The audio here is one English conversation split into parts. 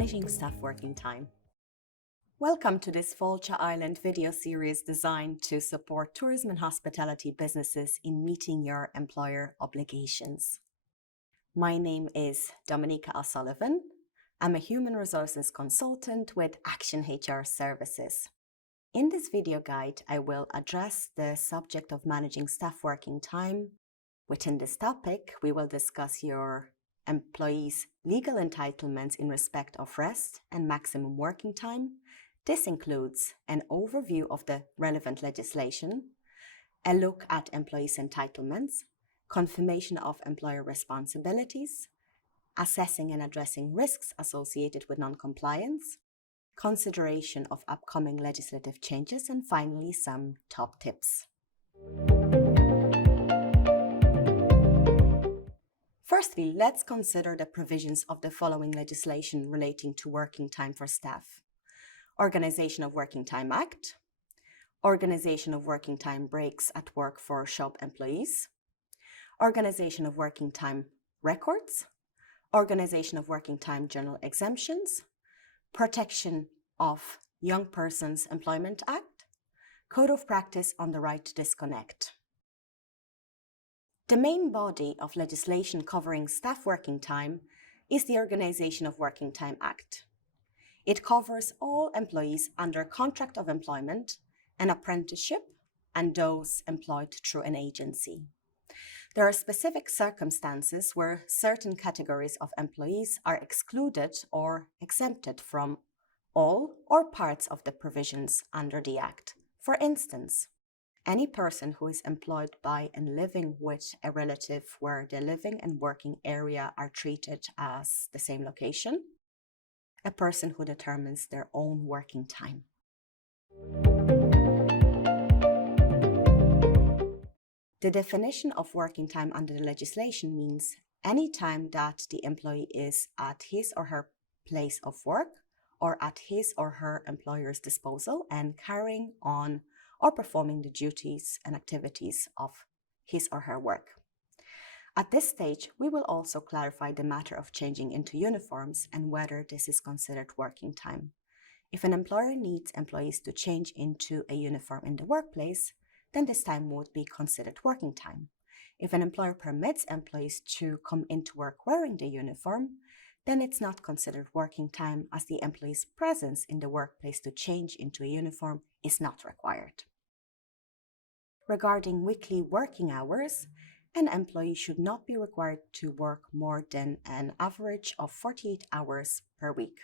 Managing Staff Working Time. Welcome to this Volta Island video series designed to support tourism and hospitality businesses in meeting your employer obligations. My name is Dominica O'Sullivan. I'm a human resources consultant with Action HR Services. In this video guide, I will address the subject of managing staff working time. Within this topic, we will discuss your employees' legal entitlements in respect of rest and maximum working time. This includes an overview of the relevant legislation, a look at employees' entitlements, confirmation of employer responsibilities, assessing and addressing risks associated with non-compliance, consideration of upcoming legislative changes, and finally some top tips. Firstly, let's consider the provisions of the following legislation relating to working time for staff. Organization of Working Time Act, Organization of Working Time Breaks at Work for Shop Employees, Organization of Working Time Records, Organization of Working Time General Exemptions, Protection of Young Persons Employment Act, Code of Practice on the Right to Disconnect. The main body of legislation covering staff working time is the Organization of Working Time Act. It covers all employees under contract of employment, an apprenticeship, and those employed through an agency. There are specific circumstances where certain categories of employees are excluded or exempted from all or parts of the provisions under the Act. For instance, any person who is employed by and living with a relative where the living and working area are treated as the same location, a person who determines their own working time. The definition of working time under the legislation means any time that the employee is at his or her place of work or at his or her employer's disposal and carrying on or performing the duties and activities of his or her work. At this stage, we will also clarify the matter of changing into uniforms and whether this is considered working time. If an employer needs employees to change into a uniform in the workplace, then this time would be considered working time. If an employer permits employees to come into work wearing the uniform, then it's not considered working time as the employee's presence in the workplace to change into a uniform is not required. Regarding weekly working hours, an employee should not be required to work more than an average of 48 hours per week.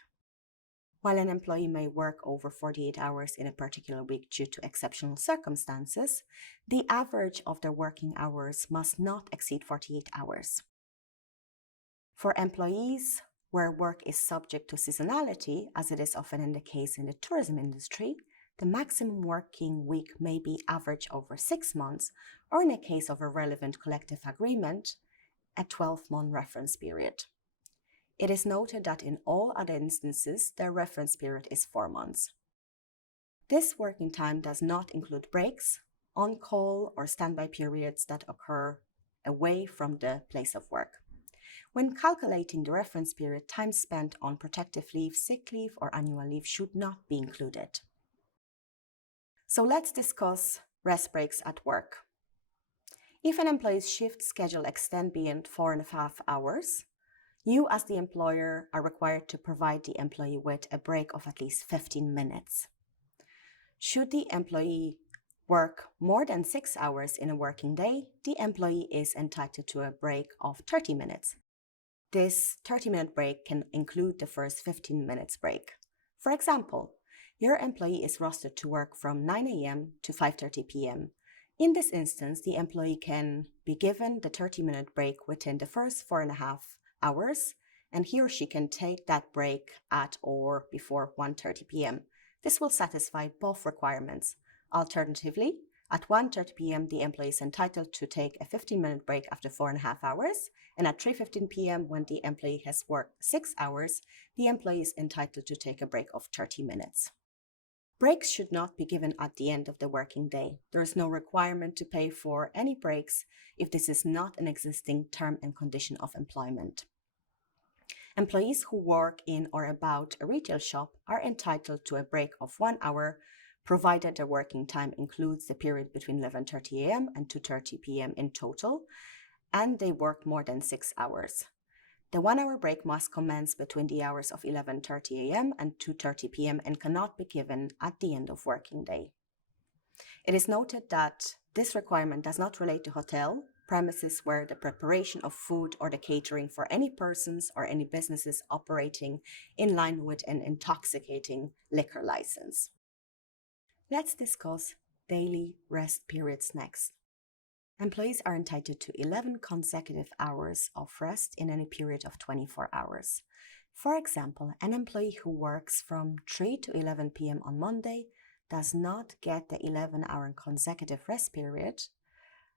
While an employee may work over 48 hours in a particular week due to exceptional circumstances, the average of their working hours must not exceed 48 hours. For employees where work is subject to seasonality, as it is often in the case in the tourism industry, the maximum working week may be averaged over 6 months, or in a case of a relevant collective agreement, a 12-month reference period. It is noted that in all other instances, the reference period is 4 months. This working time does not include breaks, on-call, or standby periods that occur away from the place of work. When calculating the reference period, time spent on protective leave, sick leave, or annual leave should not be included. So let's discuss rest breaks at work. If an employee's shift schedule extends beyond 4.5 hours, you as the employer are required to provide the employee with a break of at least 15 minutes. Should the employee work more than 6 hours in a working day, the employee is entitled to a break of 30 minutes. This 30-minute break can include the first 15 minutes break. For example, your employee is rostered to work from 9 a.m. to 5:30 p.m. In this instance, the employee can be given the 30-minute break within the first 4.5 hours, and he or she can take that break at or before 1:30 p.m. This will satisfy both requirements. Alternatively, at 1:30 p.m., the employee is entitled to take a 15-minute break after 4.5 hours, and at 3:15 p.m., when the employee has worked 6 hours, the employee is entitled to take a break of 30 minutes. Breaks should not be given at the end of the working day. There is no requirement to pay for any breaks if this is not an existing term and condition of employment. Employees who work in or about a retail shop are entitled to a break of 1 hour, provided their working time includes the period between 11:30 a.m. and 2:30 p.m. in total, and they worked more than 6 hours. The 1 hour break must commence between the hours of 11:30 a.m. and 2:30 p.m. and cannot be given at the end of working day. It is noted that this requirement does not relate to hotel premises where the preparation of food or the catering for any persons or any businesses operating in line with an intoxicating liquor license. Let's discuss daily rest periods next. Employees are entitled to 11 consecutive hours of rest in any period of 24 hours. For example, an employee who works from 3 to 11 p.m. on Monday does not get the 11-hour consecutive rest period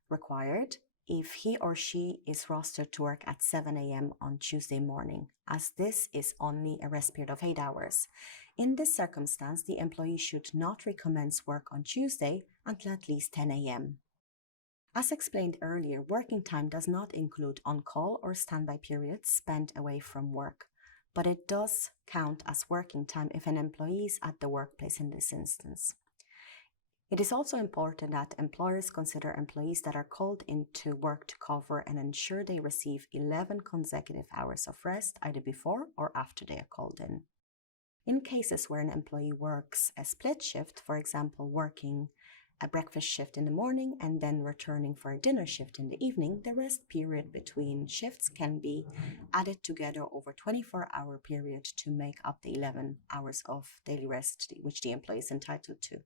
required if he or she is rostered to work at 7 a.m. on Tuesday morning, as this is only a rest period of 8 hours. In this circumstance, the employee should not recommence work on Tuesday until at least 10 a.m. As explained earlier, working time does not include on-call or standby periods spent away from work, but it does count as working time if an employee is at the workplace in this instance. It is also important that employers consider employees that are called into work to cover and ensure they receive 11 consecutive hours of rest either before or after they are called in. In cases where an employee works a split shift, for example, working a breakfast shift in the morning and then returning for a dinner shift in the evening, the rest period between shifts can be added together over a 24-hour period to make up the 11 hours of daily rest which the employee is entitled to.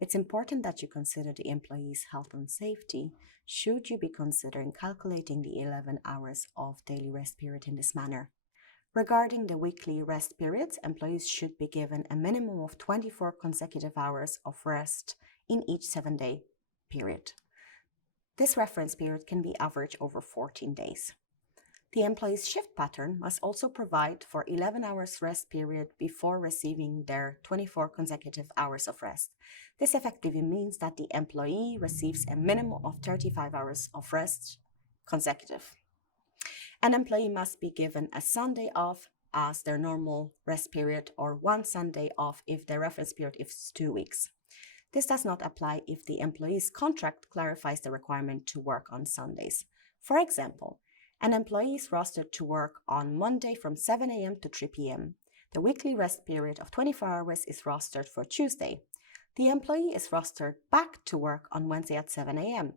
It's important that you consider the employee's health and safety should you be considering calculating the 11 hours of daily rest period in this manner. Regarding the weekly rest periods, employees should be given a minimum of 24 consecutive hours of rest in each 7-day period. This reference period can be averaged over 14 days. The employee's shift pattern must also provide for 11 hours rest period before receiving their 24 consecutive hours of rest. This effectively means that the employee receives a minimum of 35 hours of rest consecutive. An employee must be given a Sunday off as their normal rest period or one Sunday off if their reference period is 2 weeks. This does not apply if the employee's contract clarifies the requirement to work on Sundays. For example, an employee is rostered to work on Monday from 7 a.m. to 3 p.m. The weekly rest period of 24 hours is rostered for Tuesday. The employee is rostered back to work on Wednesday at 7 a.m.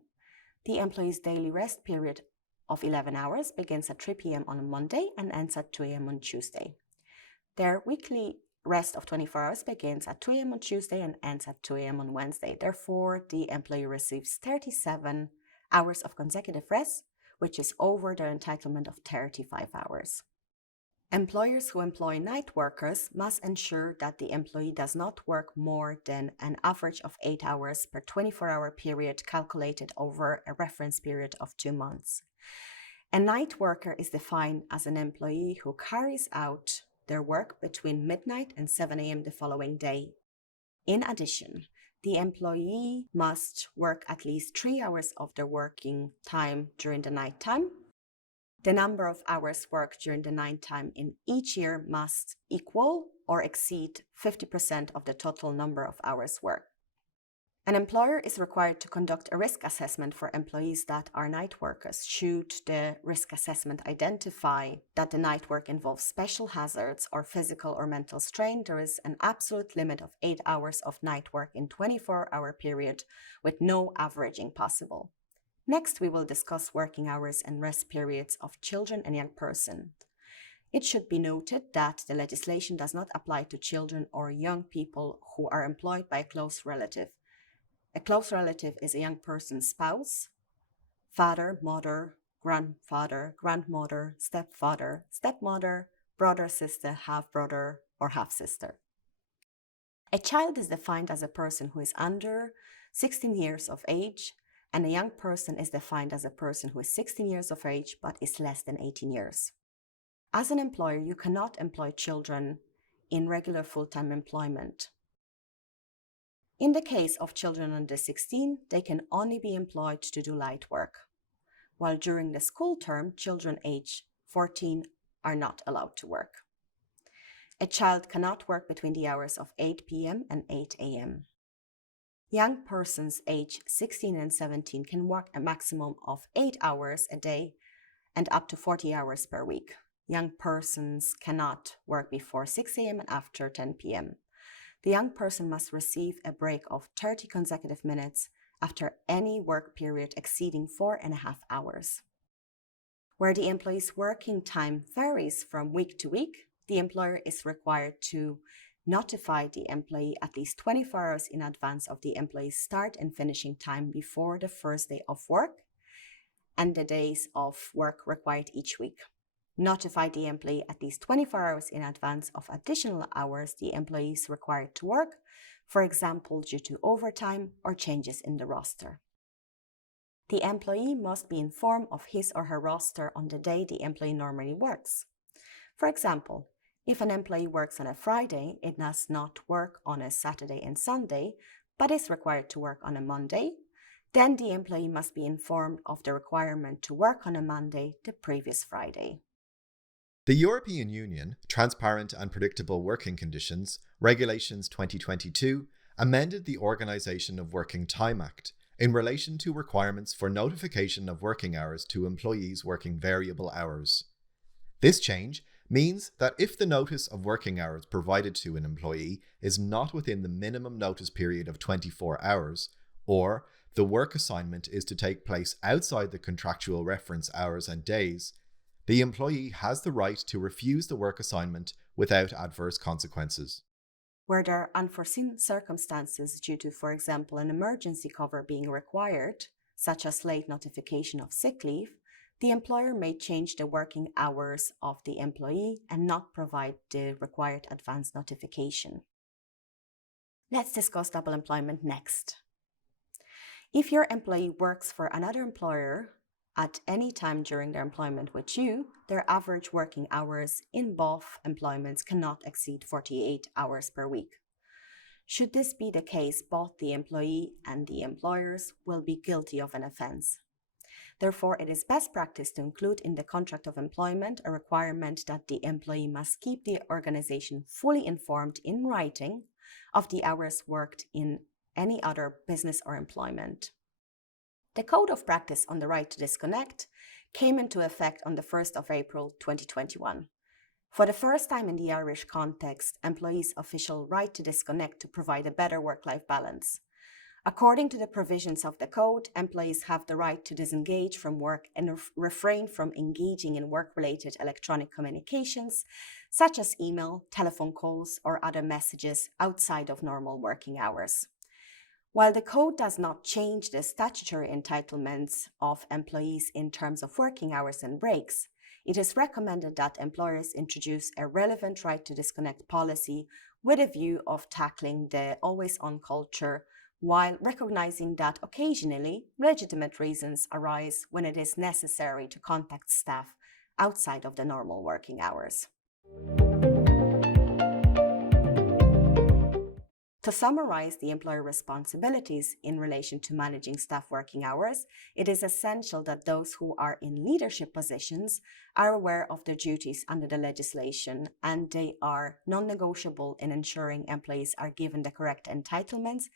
The employee's daily rest period of 11 hours begins at 3 p.m. on a Monday and ends at 2 a.m. on Tuesday. Their weekly rest of 24 hours begins at 2 a.m. on Tuesday and ends at 2 a.m. on Wednesday. Therefore, the employee receives 37 hours of consecutive rest, which is over their entitlement of 35 hours. Employers who employ night workers must ensure that the employee does not work more than an average of 8 hours per 24-hour period calculated over a reference period of 2 months. A night worker is defined as an employee who carries out their work between midnight and 7 a.m. the following day. In addition, the employee must work at least 3 hours of their working time during the night time. The number of hours worked during the night time in each year must equal or exceed 50% of the total number of hours worked. An employer is required to conduct a risk assessment for employees that are night workers should the risk assessment identify that the night work involves special hazards or physical or mental strain. There is an absolute limit of 8 hours of night work in 24-hour period with no averaging possible. Next, we will discuss working hours and rest periods of children and young persons. It should be noted that the legislation does not apply to children or young people who are employed by a close relative. A close relative is a young person's spouse, father, mother, grandfather, grandmother, stepfather, stepmother, brother, sister, half-brother, or half-sister. A child is defined as a person who is under 16 years of age, and a young person is defined as a person who is 16 years of age but is less than 18 years. As an employer, you cannot employ children in regular full-time employment. In the case of children under 16, they can only be employed to do light work, while during the school term, children aged 14 are not allowed to work. A child cannot work between the hours of 8 p.m. and 8 a.m. Young persons aged 16 and 17 can work a maximum of 8 hours a day and up to 40 hours per week. Young persons cannot work before 6 a.m. and after 10 p.m. The young person must receive a break of 30 consecutive minutes after any work period exceeding 4.5 hours. Where the employee's working time varies from week to week, the employer is required to notify the employee at least 24 hours in advance of the employee's start and finishing time before the first day of work and the days of work required each week. Notify the employee at least 24 hours in advance of additional hours the employee is required to work, for example, due to overtime or changes in the roster. The employee must be informed of his or her roster on the day the employee normally works. For example, if an employee works on a Friday, it does not work on a Saturday and Sunday, but is required to work on a Monday, then the employee must be informed of the requirement to work on a Monday the previous Friday. The European Union Transparent and Predictable Working Conditions, Regulations 2022, amended the Organisation of Working Time Act in relation to requirements for notification of working hours to employees working variable hours. This change means that if the notice of working hours provided to an employee is not within the minimum notice period of 24 hours, or the work assignment is to take place outside the contractual reference hours and days, the employee has the right to refuse the work assignment without adverse consequences. Where there are unforeseen circumstances due to, for example, an emergency cover being required, such as late notification of sick leave, the employer may change the working hours of the employee and not provide the required advance notification. Let's discuss double employment next. If your employee works for another employer at any time during their employment with you, their average working hours in both employments cannot exceed 48 hours per week. Should this be the case, both the employee and the employers will be guilty of an offense. Therefore, it is best practice to include in the contract of employment a requirement that the employee must keep the organization fully informed in writing of the hours worked in any other business or employment. The Code of Practice on the Right to Disconnect came into effect on the 1st of April 2021. For the first time in the Irish context, employees' official right to disconnect to provide a better work-life balance. According to the provisions of the Code, employees have the right to disengage from work and refrain from engaging in work-related electronic communications, such as email, telephone calls, or other messages outside of normal working hours. While the Code does not change the statutory entitlements of employees in terms of working hours and breaks, it is recommended that employers introduce a relevant right to disconnect policy with a view of tackling the always-on culture, while recognizing that occasionally legitimate reasons arise when it is necessary to contact staff outside of the normal working hours. To summarize the employer responsibilities in relation to managing staff working hours, it is essential that those who are in leadership positions are aware of their duties under the legislation, and they are non-negotiable in ensuring employees are given the correct entitlements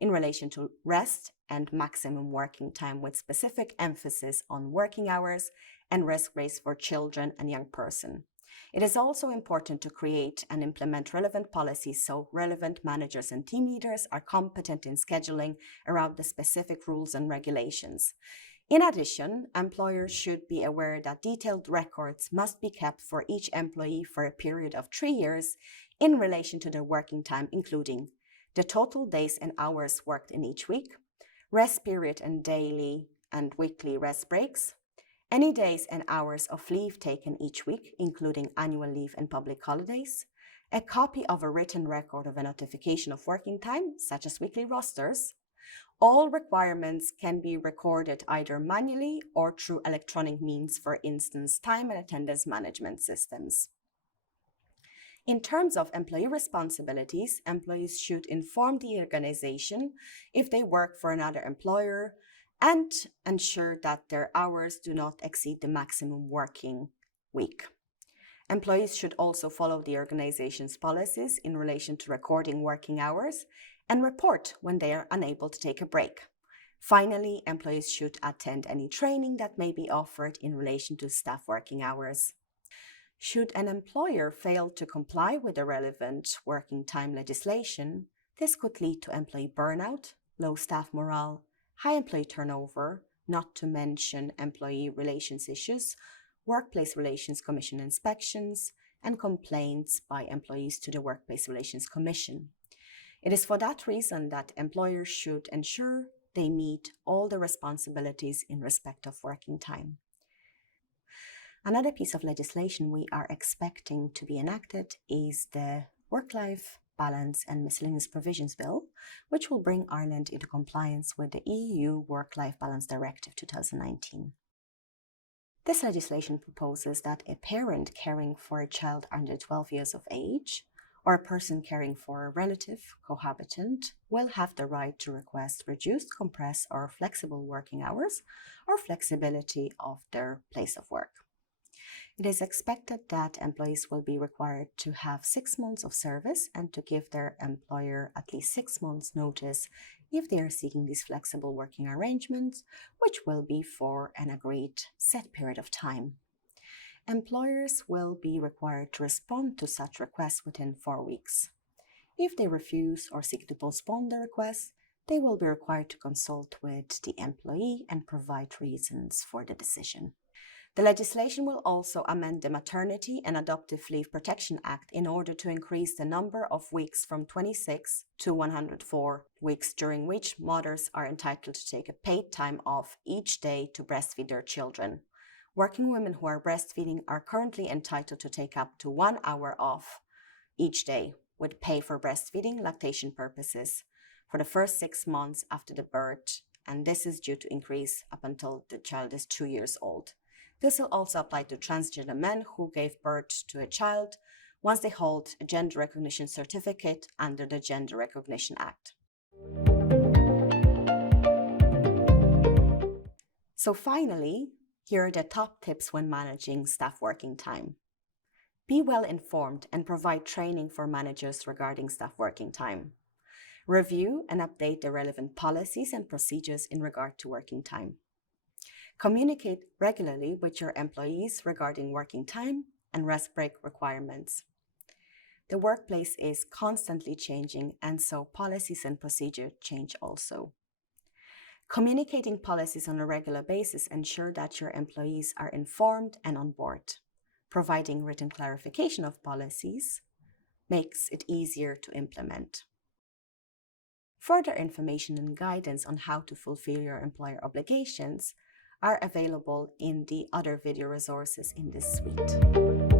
in relation to rest and maximum working time, with specific emphasis on working hours and rest breaks for children and young persons. It is also important to create and implement relevant policies so relevant managers and team leaders are competent in scheduling around the specific rules and regulations. In addition, employers should be aware that detailed records must be kept for each employee for a period of 3 years in relation to their working time, including the total days and hours worked in each week, rest period and daily and weekly rest breaks, any days and hours of leave taken each week, including annual leave and public holidays, a copy of a written record of a notification of working time, such as weekly rosters. All requirements can be recorded either manually or through electronic means, for instance, time and attendance management systems. In terms of employee responsibilities, employees should inform the organization if they work for another employer and ensure that their hours do not exceed the maximum working week. Employees should also follow the organization's policies in relation to recording working hours and report when they are unable to take a break. Finally, employees should attend any training that may be offered in relation to staff working hours. Should an employer fail to comply with the relevant working time legislation, this could lead to employee burnout, low staff morale, high employee turnover, not to mention employee relations issues, Workplace Relations Commission inspections, and complaints by employees to the Workplace Relations Commission. It is for that reason that employers should ensure they meet all the responsibilities in respect of working time. Another piece of legislation we are expecting to be enacted is the Work-Life Balance and Miscellaneous Provisions Bill, which will bring Ireland into compliance with the EU Work-Life Balance Directive 2019. This legislation proposes that a parent caring for a child under 12 years of age or a person caring for a relative cohabitant will have the right to request reduced, compressed, or flexible working hours or flexibility of their place of work. It is expected that employees will be required to have 6 months of service and to give their employer at least 6 months' notice if they are seeking these flexible working arrangements, which will be for an agreed set period of time. Employers will be required to respond to such requests within 4 weeks. If they refuse or seek to postpone the request, they will be required to consult with the employee and provide reasons for the decision. The legislation will also amend the Maternity and Adoptive Leave Protection Act in order to increase the number of weeks from 26 to 104 weeks during which mothers are entitled to take a paid time off each day to breastfeed their children. Working women who are breastfeeding are currently entitled to take up to 1 hour off each day with pay for breastfeeding lactation purposes for the first 6 months after the birth, and this is due to increase up until the child is 2 years old. This will also apply to transgender men who gave birth to a child once they hold a gender recognition certificate under the Gender Recognition Act. So finally, here are the top tips when managing staff working time. Be well informed and provide training for managers regarding staff working time. Review and update the relevant policies and procedures in regard to working time. Communicate regularly with your employees regarding working time and rest break requirements. The workplace is constantly changing, and so policies and procedures change also. Communicating policies on a regular basis ensure that your employees are informed and on board. Providing written clarification of policies makes it easier to implement. Further information and guidance on how to fulfill your employer obligations are available in the other video resources in this suite.